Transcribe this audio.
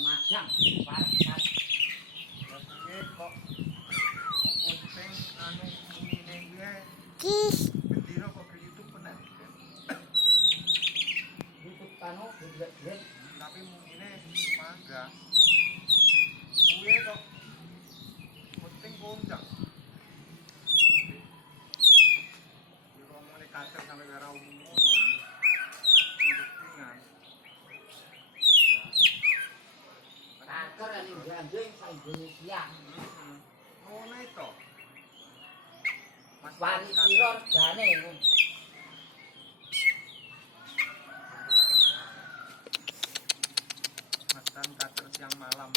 Majang, Pak. Piye kok penting anu ngene kuwi Kis. bendina kok ke YouTube bener. YouTube kanu gede. Tapi mungkin mangga. Kuwi kok penting kondang. Kuwi ngomongane kacer sampe karo umum ngono. Industringan. Kanker ini gandeng sa Indonesia. Ngono itu. Mas Wani piro regane? Mas Dan kacer siang malam.